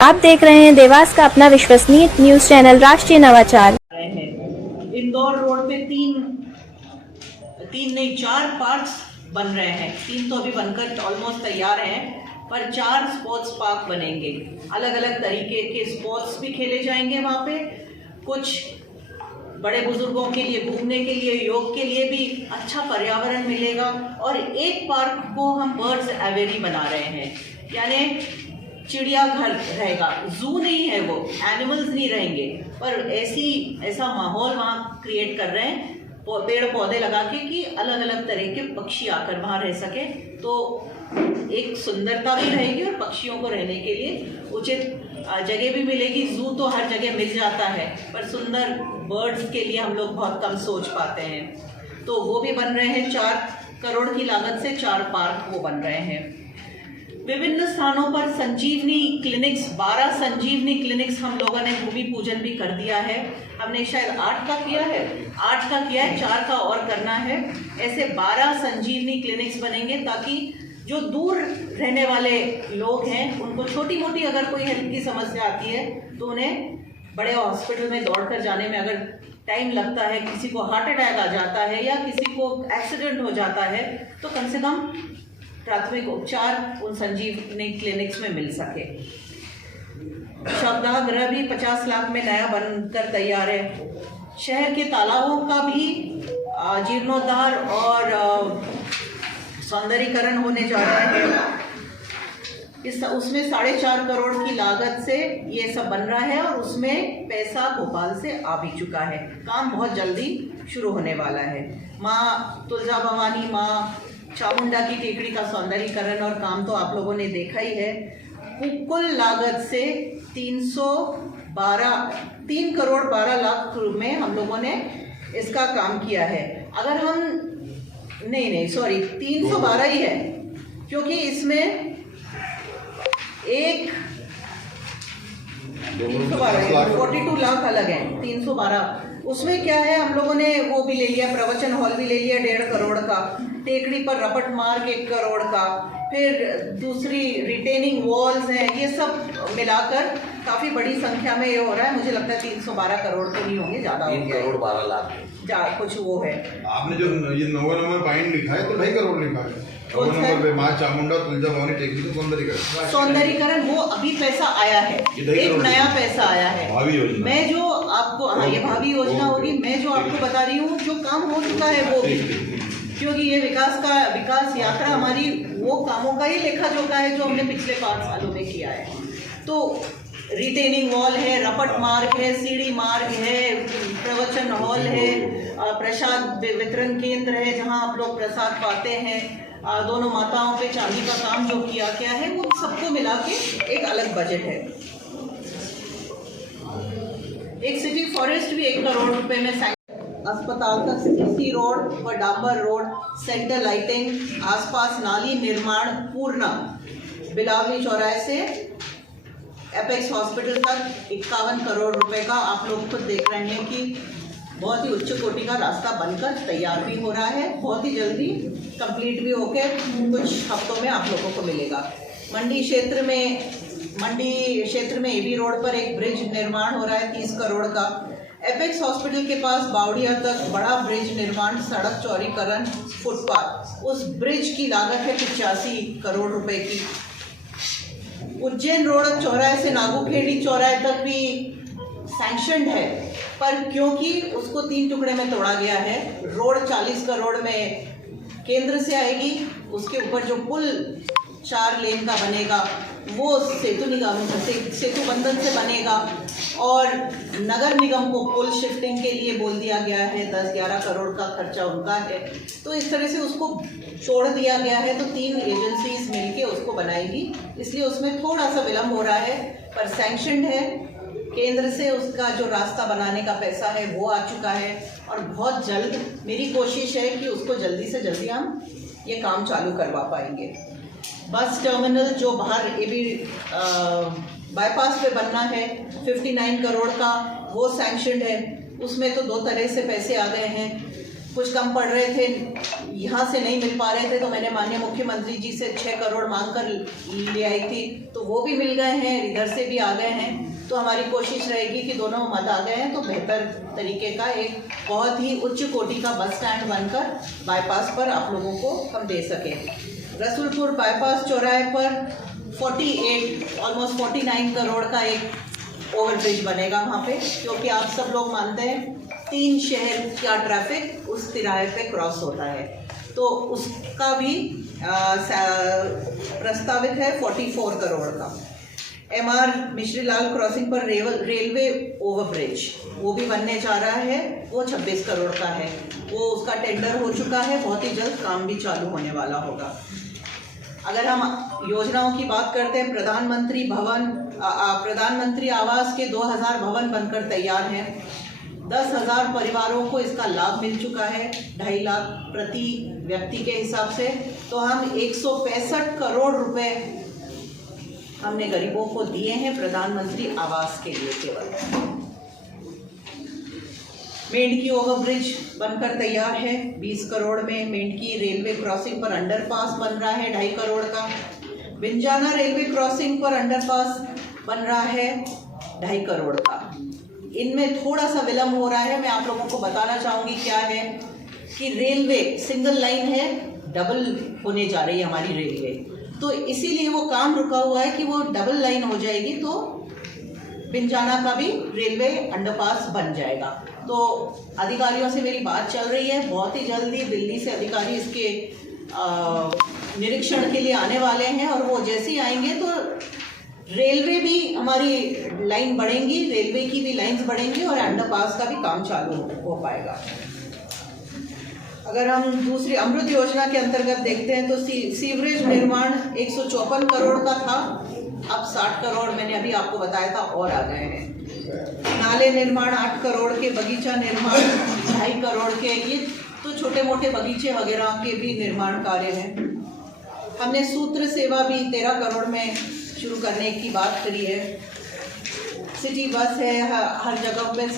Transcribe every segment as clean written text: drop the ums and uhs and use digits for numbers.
आप देख रहे हैं देवास का अपना विश्वसनीय न्यूज चैनल राष्ट्रीय नवाचार। इंदौर रोड पे तीन नहीं 4 पार्क्स बन रहे हैं। 3 तो अभी बनकर ऑलमोस्ट तैयार हैं, पर 4 स्पोर्ट्स पार्क बनेंगे। अलग अलग तरीके के स्पोर्ट्स भी खेले जाएंगे वहाँ पे। कुछ बड़े बुजुर्गों के लिए घूमने के लिए, योग के लिए भी अच्छा पर्यावरण मिलेगा। और एक पार्क को हम बर्ड्स एवेरी बना रहे हैं, यानी चिड़ियाघर रहेगा। जू नहीं है, वो एनिमल्स नहीं रहेंगे, पर ऐसा माहौल वहाँ क्रिएट कर रहे हैं पेड़ पौधे लगा के कि अलग अलग तरह के पक्षी आकर वहाँ रह सके। तो एक सुंदरता भी रहेगी और पक्षियों को रहने के लिए उचित जगह भी मिलेगी। जू तो हर जगह मिल जाता है, पर सुंदर बर्ड्स के लिए हम लोग बहुत कम सोच पाते हैं। तो वो भी बन रहे हैं। 4 करोड़ की लागत से 4 पार्क वो बन रहे हैं। विभिन्न स्थानों पर संजीवनी क्लिनिक्स, 12 संजीवनी क्लिनिक्स हम लोगों ने भूमि पूजन भी कर दिया है। हमने शायद 8 का किया है, 4 का और करना है। ऐसे 12 संजीवनी क्लिनिक्स बनेंगे ताकि जो दूर रहने वाले लोग हैं उनको छोटी मोटी अगर कोई हेल्थ की समस्या आती है तो उन्हें बड़े हॉस्पिटल में दौड़कर जाने में अगर टाइम लगता है, किसी को हार्ट अटैक आ जाता है या किसी को एक्सीडेंट हो जाता है, तो कम से कम प्राथमिक उपचार उन संजीवनी क्लिनिक्स में मिल सके। शवदाह गृह भी 50 लाख में नया बनकर तैयार है। शहर के तालाबों का भी जीर्णोद्धार और सौंदर्यीकरण होने जा रहा है। उसमें 4.5 करोड़ की लागत से ये सब बन रहा है और उसमें पैसा भोपाल से आ भी चुका है। काम बहुत जल्दी शुरू होने वाला है। माँ तुलजा भवानी, माँ चामुंडा की टेकड़ी का सौंदर्यीकरण और काम तो आप लोगों ने देखा ही है। कुल लागत से 3 करोड़ 12 लाख में हम लोगों ने इसका काम किया है। अगर हम नहीं सॉरी 312 ही है, क्योंकि इसमें 42 लाख अलग है। 312 उसमें क्या है, हम लोगों ने वो भी ले लिया, प्रवचन हॉल भी ले लिया 1.5 करोड़ का, टेकड़ी पर रपट मार्ग 1 करोड़ का, फिर दूसरी रिटेनिंग वॉल्स हैं। ये सब मिलाकर काफ़ी बड़ी संख्या में ये हो रहा है। मुझे लगता है 312 करोड़ तो नहीं होंगे, ज़्यादा हो गया। 3 करोड़ 12 लाख कुछ वो है। आपने जो ये 9 नंबर पॉइंट लिखा है तो 2.5 करोड़ लिखा है। 9 नंबर पे माँ चामुंडा तुलजा भवानी टेकड़ी तो सौंदर्यीकरण वो अभी पैसा आया है, एक नया पैसा आया है। भावी योजना मैं जो आपको ये भावी योजना होगी। मैं जो आपको बता रही हूँ जो काम हो चुका है वो भी, क्योंकि ये विकास यात्रा हमारी वो कामों का ही लेखा जोखा है जो हमने पिछले 5 सालों में किया है। तो रिटेनिंग वॉल है, रपट मार्ग है, सीढ़ी मार्ग है, प्रवचन हॉल है, प्रसाद वितरण केंद्र है जहां आप लोग प्रसाद पाते हैं, दोनों माताओं पे चांदी का काम जो किया गया है, वो सबको मिला के एक अलग बजट है। एक सिटी फॉरेस्ट भी 1 करोड़ रुपए में। अस्पताल तक सीसी रोड व डांबर रोड, सेंटर लाइटिंग, आसपास नाली निर्माण पूर्ण। बिलावली चौराहे से एपेक्स हॉस्पिटल तक 51 करोड़ रुपए का। आप लोग खुद देख रहे हैं कि बहुत ही उच्च कोटि का रास्ता बनकर तैयार भी हो रहा है, बहुत ही जल्दी कंप्लीट भी होकर कुछ हफ्तों में आप लोगों को मिलेगा। मंडी क्षेत्र में एबी रोड पर एक ब्रिज निर्माण हो रहा है 30 करोड़ का। एपेक्स हॉस्पिटल के पास बावड़िया तक बड़ा ब्रिज निर्माण, सड़क चौड़ीकरण, फुटपाथ। उस ब्रिज की लागत है 85 करोड़ रुपए की। उज्जैन रोड चौराहे से नागूखेड़ी चौराहे तक भी सैंक्शनड है, पर क्योंकि उसको 3 टुकड़े में तोड़ा गया है। रोड 40 करोड़ में केंद्र से आएगी। उसके ऊपर जो पुल 4 लेन का बनेगा वो सेतु बंधन से बनेगा, और नगर निगम को पुल शिफ्टिंग के लिए बोल दिया गया है 10-11 करोड़ का खर्चा उनका है। तो इस तरह से उसको तोड़ दिया गया है, तो 3 एजेंसीज मिलके उसको बनाएगी, इसलिए उसमें थोड़ा सा विलम्ब हो रहा है, पर सैंक्शनड है। केंद्र से उसका जो रास्ता बनाने का पैसा है वो आ चुका है, और बहुत जल्द मेरी कोशिश है कि उसको जल्दी से जल्दी हम ये काम चालू करवा पाएंगे। बस टर्मिनल जो बाहर एबी बाईपास पे बनना है 59 करोड़ का, वो सैंक्शनड है। उसमें तो 2 तरह से पैसे आ गए हैं। कुछ कम पड़ रहे थे, यहाँ से नहीं मिल पा रहे थे, तो मैंने माननीय मुख्यमंत्री जी से 6 करोड़ मांग कर ले आई थी, तो वो भी मिल गए हैं, इधर से भी आ गए हैं। तो हमारी कोशिश रहेगी कि दोनों मद आ गए हैं तो बेहतर तरीके का एक बहुत ही उच्च कोटि का बस स्टैंड बनकर बाईपास पर आप लोगों को हम दे सकें। रसूलपुर बाईपास चौराहे पर 48 ऑलमोस्ट 49 करोड़ का एक ओवरब्रिज बनेगा वहाँ पे, क्योंकि आप सब लोग मानते हैं 3 शहर का ट्रैफिक उस तिराहे पे क्रॉस होता है, तो उसका भी प्रस्तावित है 44 करोड़ का। MR मिश्रीलाल क्रॉसिंग पर रेलवे ओवरब्रिज वो भी बनने जा रहा है, वो 26 करोड़ का है, वो उसका टेंडर हो चुका है, बहुत ही जल्द काम भी चालू होने वाला होगा। अगर हम योजनाओं की बात करते हैं, प्रधानमंत्री आवास के 2000 भवन बनकर तैयार हैं, 10,000 परिवारों को इसका लाभ मिल चुका है, 2.5 लाख प्रति व्यक्ति के हिसाब से। तो हम 165 करोड़ रुपए हमने गरीबों को दिए हैं प्रधानमंत्री आवास के लिए केवल। मेंढकी ओवरब्रिज बनकर तैयार है 20 करोड़ में। मेंढकी रेलवे क्रॉसिंग पर अंडरपास बन रहा है 2.5 करोड़ का। बिंजाना रेलवे क्रॉसिंग पर अंडरपास बन रहा है 2.5 करोड़ का। इनमें थोड़ा सा विलम्ब हो रहा है, मैं आप लोगों को बताना चाहूँगी क्या है कि रेलवे सिंगल लाइन है, डबल होने जा रही है हमारी रेलवे, तो इसीलिए वो काम रुका हुआ है कि वो डबल लाइन हो जाएगी तो बिंजाना का भी रेलवे अंडरपास बन जाएगा। तो अधिकारियों से मेरी बात चल रही है, बहुत ही जल्दी दिल्ली से अधिकारी इसके निरीक्षण के लिए आने वाले हैं, और वो जैसे ही आएंगे तो रेलवे भी हमारी लाइन बढ़ेंगी, रेलवे की भी लाइंस बढ़ेंगी और अंडरपास का भी काम चालू हो पाएगा। अगर हम दूसरी अमृत योजना के अंतर्गत देखते हैं तो सीवरेज निर्माण 154 करोड़ का था, अब 60 करोड़ मैंने अभी आपको बताया था और आ गए हैं। नाले निर्माण 8 करोड़ के, बगीचा निर्माण 2.5 करोड़ के, ये तो छोटे मोटे बगीचे वगैरह के भी निर्माण कार्य हैं। हमने सूत्र सेवा भी 13 करोड़ में शुरू करने की बात करी है। सिटी बस है, हर जगह पे बस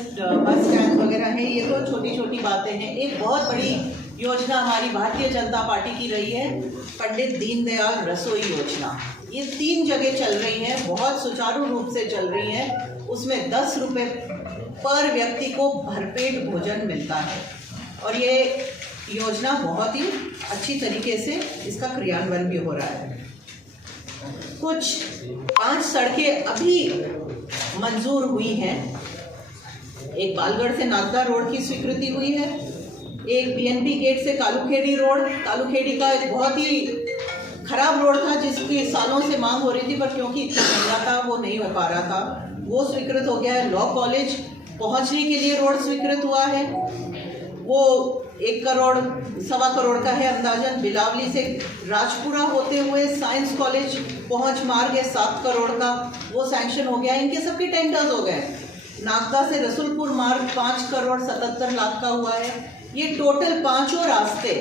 स्टैंड वगैरह है, ये तो छोटी छोटी बातें हैं। एक बहुत बड़ी योजना हमारी भारतीय जनता पार्टी की रही है, पंडित दीनदयाल रसोई योजना। ये 3 जगह चल रही है, बहुत सुचारू रूप से चल रही है। उसमें 10 रुपये पर व्यक्ति को भरपेट भोजन मिलता है, और ये योजना बहुत ही अच्छी तरीके से इसका क्रियान्वयन भी हो रहा है। कुछ 5 सड़कें अभी मंजूर हुई हैं। एक बालगढ़ से नागदा रोड की स्वीकृति हुई है, एक BNP गेट से कालूखेड़ी रोड, कालूखेड़ी का एक बहुत ही खराब रोड था जिसकी सालों से मांग हो रही थी, पर क्योंकि इतना महंगा था वो नहीं हो पा रहा था, वो स्वीकृत हो गया है। लॉ कॉलेज पहुंचने के लिए रोड स्वीकृत हुआ है, वो 1 करोड़ 1.25 करोड़ का है अंदाजन। बिलावली से राजपुरा होते हुए साइंस कॉलेज पहुंच मार्ग है 7 करोड़ का, वो सैंक्शन हो गया है, इनके सबके टेंडर्स हो गए। नागदा से रसूलपुर मार्ग 5 करोड़ 77 लाख का हुआ है। ये टोटल 5 रास्ते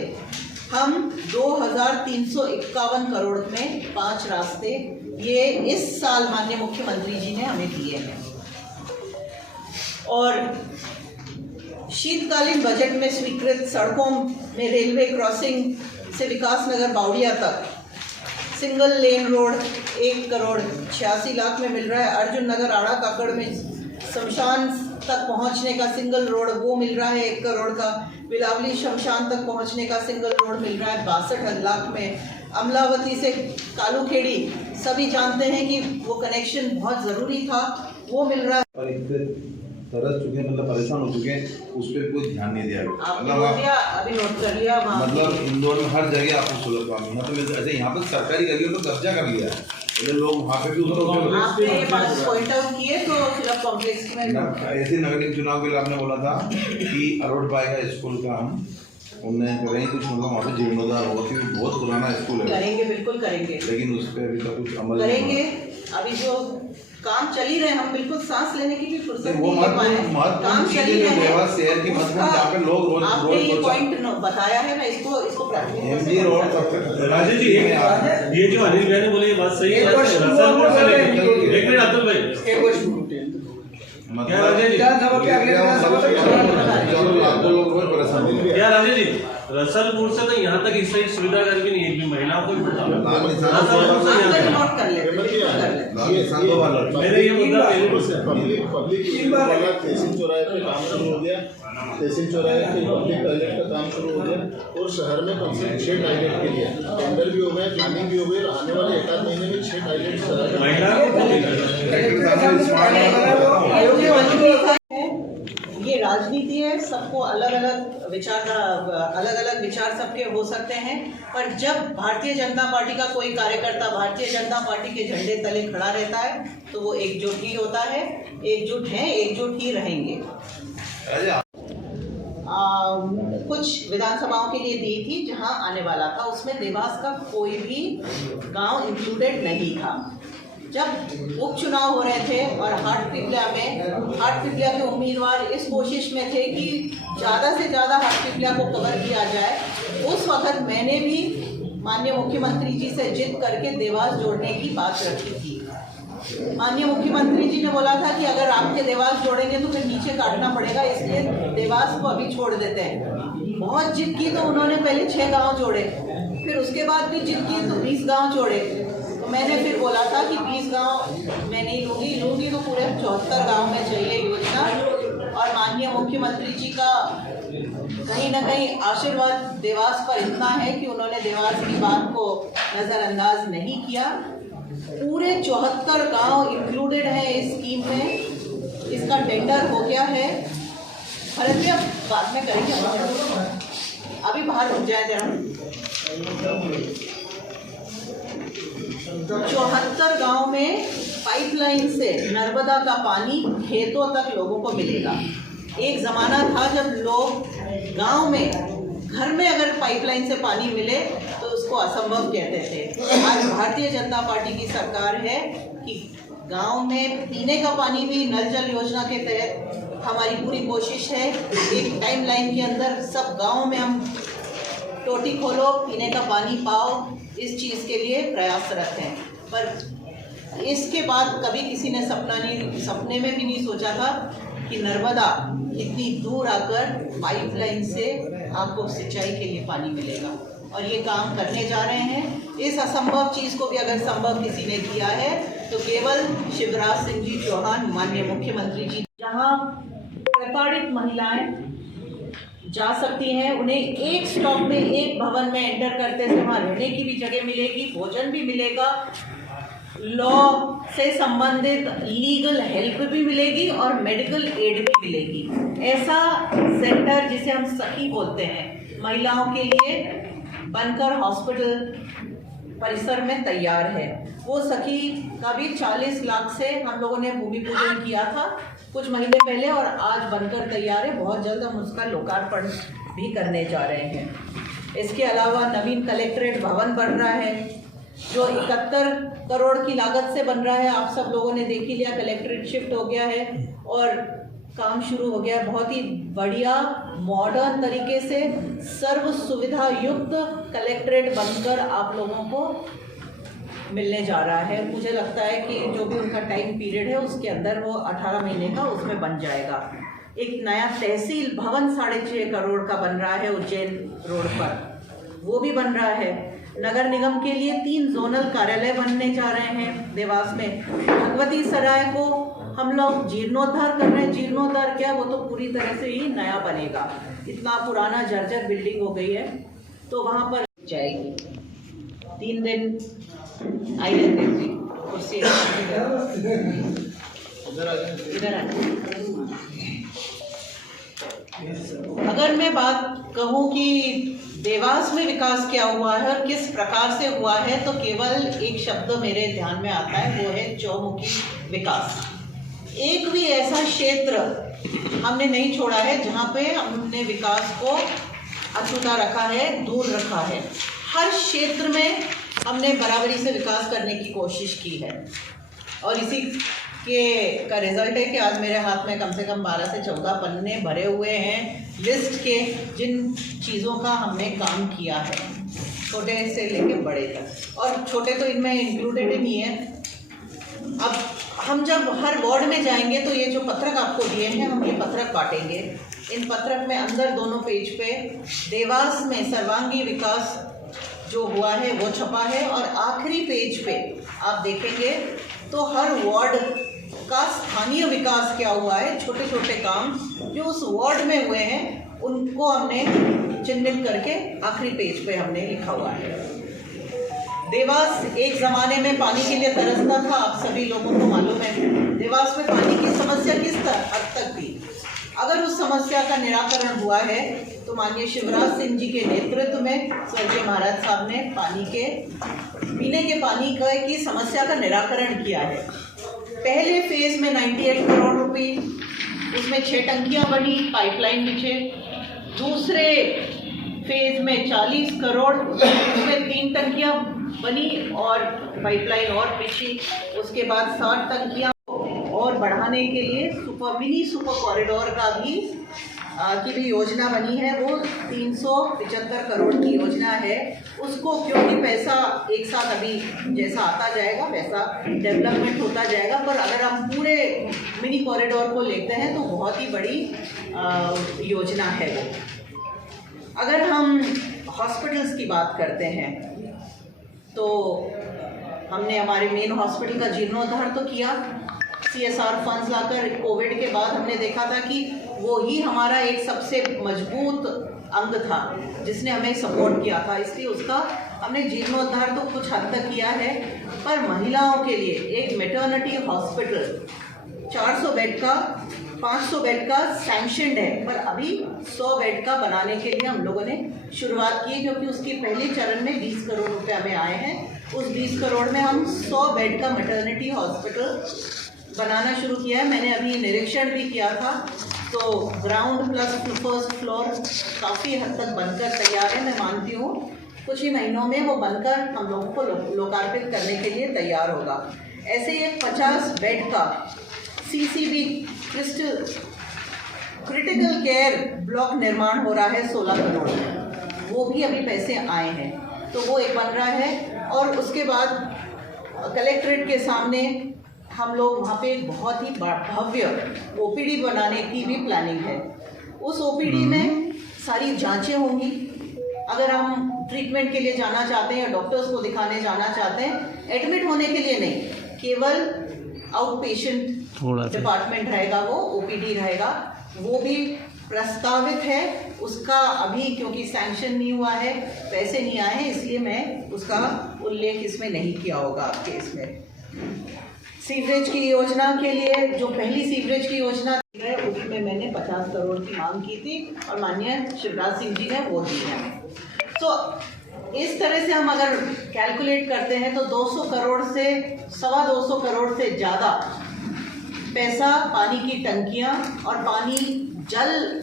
हम 2351 करोड़ में 5 रास्ते ये इस साल माननीय मुख्यमंत्री जी ने हमें दिए हैं। और शीतकालीन बजट में स्वीकृत सड़कों में रेलवे क्रॉसिंग से विकास नगर बावड़िया तक single lane road 1 crore 86 lakh में मिल रहा है। अर्जुन नगर आड़ा काकड़ में शमशान तक पहुंचने का सिंगल रोड वो मिल रहा है 1 करोड़ का। बिलावली शमशान तक पहुंचने का सिंगल रोड मिल रहा है 62 लाख में। अमलावती से कालूखेड़ी सभी जानते हैं कि वो कनेक्शन बहुत ज़रूरी था, वो मिल रहा है। तरस चुके मतलब परेशान हो चुके हैं, उस पर कोई ध्यान नहीं दिया। अभी नोट कर लिया। मतलब इंदौर में हर जगह आपको सुलभ काम है, तो ऐसे यहाँ पर सरकारी गलियों में कब्जा कर लिया है, पहले लोग वहाँ पे भी आपने पॉइंट आउट किए तो फिलअप कॉम्प्लेक्स में ऐसे नगर निगम चुनाव के लिए आपने बोला था कि अरोड़ पाएगा स्कूल का हम उनने करें कुछ मतलब वहाँ पे जीर्णोद्धार बहुत पुराना स्कूल है। करेंगे, बिल्कुल करेंगे, लेकिन उस पर अभी तक कुछ अमल करेंगे। अभी जो काम चल ही रहे, हम बिल्कुल सांस लेने की भी फुर्सत नहीं ले पाए, काम चल ही रहे हैं। शहर की जहाँ पे लोग रोज आपने ये पॉइंट बताया है, मैं इसको एमजी रोड राजेश जी ये जो अनिल भाई ने बोले ये बात सही है। एक मिनट अतुल भाई, क्या राजेश जी आपको लोग बहुत परेशान हो गए। क्या राजेश जी रसलपुर से तो यहाँ तक इस साइड सुविधा करके नहीं एक भी महिलाओं को भी लाल आप नोट कर लेते मेरे ये मुद्दा पहले से पब्लिक वाला तहसील चौराहे पे काम शुरू हो गया। तहसील चौराहे पे पब्लिक टॉयलेट का काम शुरू हो गया और शहर में कम से कम 6 टॉयलेट के लिए टेंडर भी हो गए, प्लानिंग भी हो गई। आने वाले 1 आध महीने में 6 टॉयलेट शहर में ये राजनीति है, सबको अलग अलग विचार सबके हो सकते हैं, पर जब भारतीय जनता पार्टी का कोई कार्यकर्ता भारतीय जनता पार्टी के झंडे तले खड़ा रहता है तो वो एकजुट ही होता है, एकजुट हैं, एकजुट ही रहेंगे। कुछ विधानसभाओं के लिए दी थी जहां आने वाला था, उसमें देवास का कोई भी गांव इंक्लूडेड नहीं था। जब उपचुनाव हो रहे थे और हाटपिपलिया के उम्मीदवार इस कोशिश में थे कि ज़्यादा से ज़्यादा हाटपिपलिया को कवर किया जाए, उस वक्त मैंने भी माननीय मुख्यमंत्री जी से जिद करके देवास जोड़ने की बात रखी थी। माननीय मुख्यमंत्री जी ने बोला था कि अगर आपके देवास जोड़ेंगे तो फिर नीचे काटना पड़ेगा, इसलिए देवास को अभी छोड़ देते हैं। बहुत जिद की तो उन्होंने पहले 6 गांव जोड़े, फिर उसके बाद भी जिद की तो 20 गांव जोड़े। तो मैंने फिर बोला था कि 20 गांव मैं नहीं लूँगी तो पूरे 74 गांव में चाहिए योजना। और माननीय मुख्यमंत्री जी का कहीं ना कहीं आशीर्वाद देवास पर इतना है कि उन्होंने देवास की बात को नज़रअंदाज नहीं किया। पूरे 74 गांव इंक्लूडेड है इस स्कीम में, इसका टेंडर हो गया है। भरत जी अब बाद में करेंगे, अभी बाहर रुक जाए जरा। 74 गांव में पाइपलाइन से नर्मदा का पानी खेतों तक लोगों को मिलेगा। एक ज़माना था जब लोग गांव में घर में अगर पाइपलाइन से पानी मिले तो उसको असंभव कहते थे। आज भारतीय जनता पार्टी की सरकार है कि गांव में पीने का पानी भी नल जल योजना के तहत हमारी पूरी कोशिश है। एक टाइमलाइन के अंदर सब गाँव में हम टोटी खोलो पीने का पानी पाओ, इस चीज़ के लिए प्रयासरत हैं। पर इसके बाद कभी किसी ने सपने में भी नहीं सोचा था कि नर्मदा इतनी दूर आकर पाइपलाइन से आपको सिंचाई के लिए पानी मिलेगा, और ये काम करने जा रहे हैं। इस असंभव चीज़ को भी अगर संभव किसी ने किया है तो केवल शिवराज सिंह जी चौहान माननीय मुख्यमंत्री जी। जहाँ प्रताड़ित महिलाएं जा सकती हैं, उन्हें एक स्टॉप में एक भवन में एंटर करते से वहाँ रहने की भी जगह मिलेगी, भोजन भी मिलेगा, लॉ से संबंधित लीगल हेल्प भी मिलेगी और मेडिकल एड भी मिलेगी। ऐसा सेंटर जिसे हम सखी बोलते हैं महिलाओं के लिए बनकर हॉस्पिटल परिसर में तैयार है। वो सखी का भी 40 लाख से हम लोगों ने भूमि पूजन किया था कुछ महीने पहले और आज बनकर तैयार है। बहुत जल्द हम उसका लोकार्पण भी करने जा रहे हैं। इसके अलावा नवीन कलेक्ट्रेट भवन बन रहा है जो 71 करोड़ की लागत से बन रहा है। आप सब लोगों ने देख ही लिया, कलेक्ट्रेट शिफ्ट हो गया है और काम शुरू हो गया है। बहुत ही बढ़िया मॉडर्न तरीके से सर्व सुविधा युक्त कलेक्ट्रेट बनकर आप लोगों को मिलने जा रहा है। मुझे लगता है कि जो भी उनका टाइम पीरियड है उसके अंदर वो 18 महीने का उसमें बन जाएगा। एक नया तहसील भवन 6.5 करोड़ का बन रहा है उज्जैन रोड पर, वो भी बन रहा है। नगर निगम के लिए 3 जोनल कार्यालय बनने जा रहे हैं देवास में। भगवती सराय को हम लोग जीर्णोद्धार कर रहे हैं। जीर्णोद्धार क्या, वो तो पूरी तरह से ही नया बनेगा। इतना पुराना जर्जर बिल्डिंग हो गई है तो वहाँ पर जाएगी। 3 दिन आई रहते थी कुर्सी इधर आ। अगर मैं बात कहूँ कि देवास में विकास क्या हुआ है और किस प्रकार से हुआ है तो केवल एक शब्द मेरे ध्यान में आता है, वो है चौमुखी विकास। एक भी ऐसा क्षेत्र हमने नहीं छोड़ा है जहाँ पे हमने विकास को अछूता रखा है, दूर रखा है। हर क्षेत्र में हमने बराबरी से विकास करने की कोशिश की है और इसी का रिजल्ट है कि आज मेरे हाथ में कम से कम 12 से 14 पन्ने भरे हुए हैं लिस्ट के, जिन चीज़ों का हमने काम किया है, छोटे से लेके बड़े तक। और छोटे तो इनमें इंक्लूडेड ही नहीं है। अब हम जब हर वार्ड में जाएंगे तो ये जो पत्रक आपको दिए हैं, हम ये पत्रक बांटेंगे। इन पत्रक में अंदर दोनों पेज पे देवास में सर्वांगी विकास जो हुआ है वो छपा है, और आखिरी पेज पे आप देखेंगे तो हर वार्ड का स्थानीय विकास क्या हुआ है, छोटे छोटे काम जो उस वार्ड में हुए हैं उनको हमने चिन्हित करके आखिरी पेज पे हमने लिखा हुआ है। देवास एक ज़माने में पानी के लिए तरसता था, आप सभी लोगों को मालूम है। देवास में पानी की समस्या किस हद तक थी। अगर उस समस्या का निराकरण हुआ है तो माननीय शिवराज सिंह जी के नेतृत्व में स्वर्गीय महाराज साहब ने पीने के पानी की समस्या का निराकरण किया है। पहले फेज में 98 करोड़ रुपए, उसमें 6 टंकियां बनी, पाइपलाइन नीचे। दूसरे फेज में 40 करोड़, उसमें 3 टंकियां बनी और पाइपलाइन और बिछी। उसके बाद 60 टंकियां और बढ़ाने के लिए मिनी सुपर कॉरिडोर की भी योजना बनी है। वो 375 करोड़ की योजना है। उसको क्योंकि पैसा एक साथ अभी जैसा आता जाएगा वैसा डेवलपमेंट होता जाएगा, पर अगर हम पूरे मिनी कॉरिडोर को लेते हैं तो बहुत ही बड़ी योजना है वो। अगर हम हॉस्पिटल्स की बात करते हैं तो हमने हमारे मेन हॉस्पिटल का जीर्णोद्धार तो किया, CSR फंड्स लाकर। कोविड के बाद हमने देखा था कि वो ही हमारा एक सबसे मजबूत अंग था जिसने हमें सपोर्ट किया था, इसलिए उसका हमने जीर्णोद्धार तो कुछ हद तक किया है। पर महिलाओं के लिए एक मैटरनिटी हॉस्पिटल 400 बेड का 500 बेड का सैंक्शनड है, पर अभी 100 बेड का बनाने के लिए हम लोगों ने शुरुआत की, क्योंकि उसके पहले चरण में 20 करोड़ रुपए हमें आए हैं। उस 20 करोड़ में हम 100 बेड का मैटरनिटी हॉस्पिटल बनाना शुरू किया है। मैंने अभी निरीक्षण भी किया था, तो ग्राउंड प्लस फर्स्ट फ्लोर काफ़ी हद तक बनकर तैयार है। मैं मानती हूँ कुछ ही महीनों में वो बनकर हम लोगों को लोकार्पित करने के लिए तैयार होगा। ऐसे ही एक 50 बेड का CCB क्रिटिकल केयर ब्लॉक निर्माण हो रहा है 16 करोड़ में, वो भी अभी पैसे आए हैं, तो वो एक बन रहा है। और उसके बाद कलेक्ट्रेट के सामने हम लोग वहाँ पे बहुत ही भव्य OPD बनाने की भी प्लानिंग है। उस OPD में सारी जांचें होंगी। अगर हम ट्रीटमेंट के लिए जाना चाहते हैं या डॉक्टर्स को दिखाने जाना चाहते हैं, एडमिट होने के लिए नहीं, केवल आउट पेशेंट डिपार्टमेंट रहेगा, वो OPD रहेगा, वो भी प्रस्तावित है। उसका अभी क्योंकि सैंक्शन नहीं हुआ है, पैसे नहीं आए हैं, इसलिए मैं उसका उल्लेख इसमें नहीं किया होगा आपके इसमें। सीवरेज की योजना के लिए जो पहली सीवरेज की योजना है उसमें मैंने 50 करोड़ की मांग की थी और माननीय शिवराज सिंह जी ने वो दी है। तो इस तरह से हम अगर कैलकुलेट करते हैं तो 200 करोड़ से 225 करोड़ से ज़्यादा पैसा पानी की टंकियां और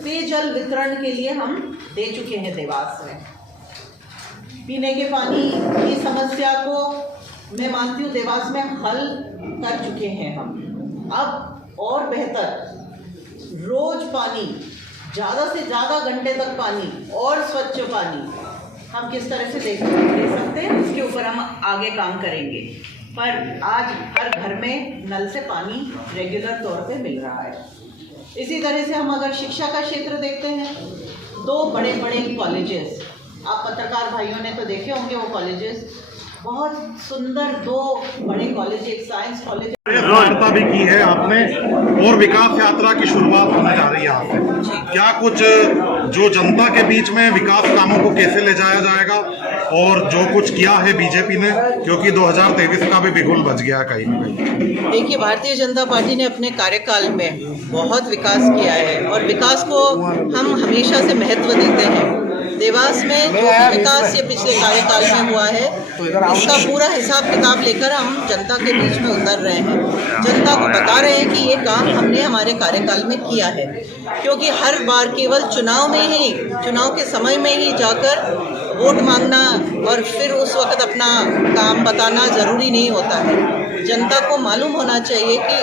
पेयजल वितरण के लिए हम दे चुके हैं देवास में। पीने के पानी की समस्या को मैं मानती हूँ देवास में हल कर चुके हैं हम। अब और बेहतर रोज पानी, ज़्यादा से ज़्यादा घंटे तक पानी और स्वच्छ पानी हम किस तरह से दे सकते हैं, इसके ऊपर हम आगे काम करेंगे। पर आज हर घर में नल से पानी रेगुलर तौर पे मिल रहा है। इसी तरह से हम अगर शिक्षा का क्षेत्र देखते हैं, 2 बड़े बड़े कॉलेजेस, आप पत्रकार भाइयों ने तो देखे होंगे वो कॉलेजेस, बहुत सुंदर 2 बड़े कॉलेज, एक साइंस कॉलेज। वार्ता भी की है आपने और विकास यात्रा की शुरुआत होने जा रही है यहाँ पे। क्या कुछ जो जनता के बीच में विकास कामों को कैसे ले जाया जाएगा और जो कुछ किया है बीजेपी ने, क्योंकि 2023 का भी बिगुल बज गया कहीं न कहीं। देखिए, भारतीय जनता पार्टी ने अपने कार्यकाल में बहुत विकास किया है और विकास को हम हमेशा से महत्व देते हैं। देवास में जो विकास ये पिछले कार्यकाल में हुआ है उसका पूरा हिसाब किताब लेकर हम जनता के बीच में उतर रहे हैं, जनता को बता रहे हैं कि ये काम हमने हमारे कार्यकाल में किया है। क्योंकि हर बार केवल चुनाव के समय में ही जाकर वोट मांगना और फिर उस वक्त अपना काम बताना ज़रूरी नहीं होता है। जनता को मालूम होना चाहिए कि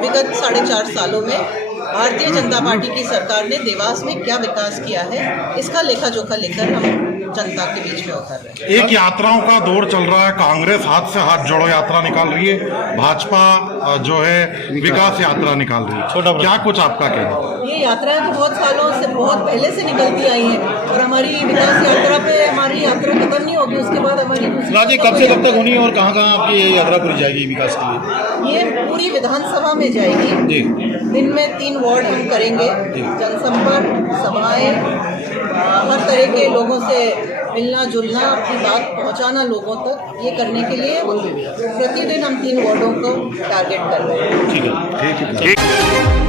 विगत 4.5 सालों में भारतीय जनता पार्टी की सरकार ने देवास में क्या विकास किया है, इसका लेखा जोखा लेकर हम जनता के बीच में उतर रहे हैं। एक यात्राओं का दौर चल रहा है, कांग्रेस हाथ से हाथ जोड़ो यात्रा निकाल रही है, भाजपा जो है विकास यात्रा निकाल रही है, क्या कुछ आपका कहना? ये यात्राएं तो बहुत सालों से, बहुत पहले से निकलती आई हैं और हमारी विकास यात्रा पे हमारी यात्रा खत्म नहीं होगी, उसके बाद हमारी राजी कब से कब तक होनी है और कहाँ कहाँ आपकी ये यात्रा पूरी जाएगी विकास के लिए? ये पूरी विधानसभा में जाएगी। दिन में 3 वार्ड हम करेंगे, जनसंपर्क सभाएं, हर तरह के लोगों से मिलना जुलना, अपनी बात पहुंचाना लोगों तक, ये करने के लिए प्रतिदिन हम 3 वार्डों को टारगेट कर रहे हैं। ठीक है।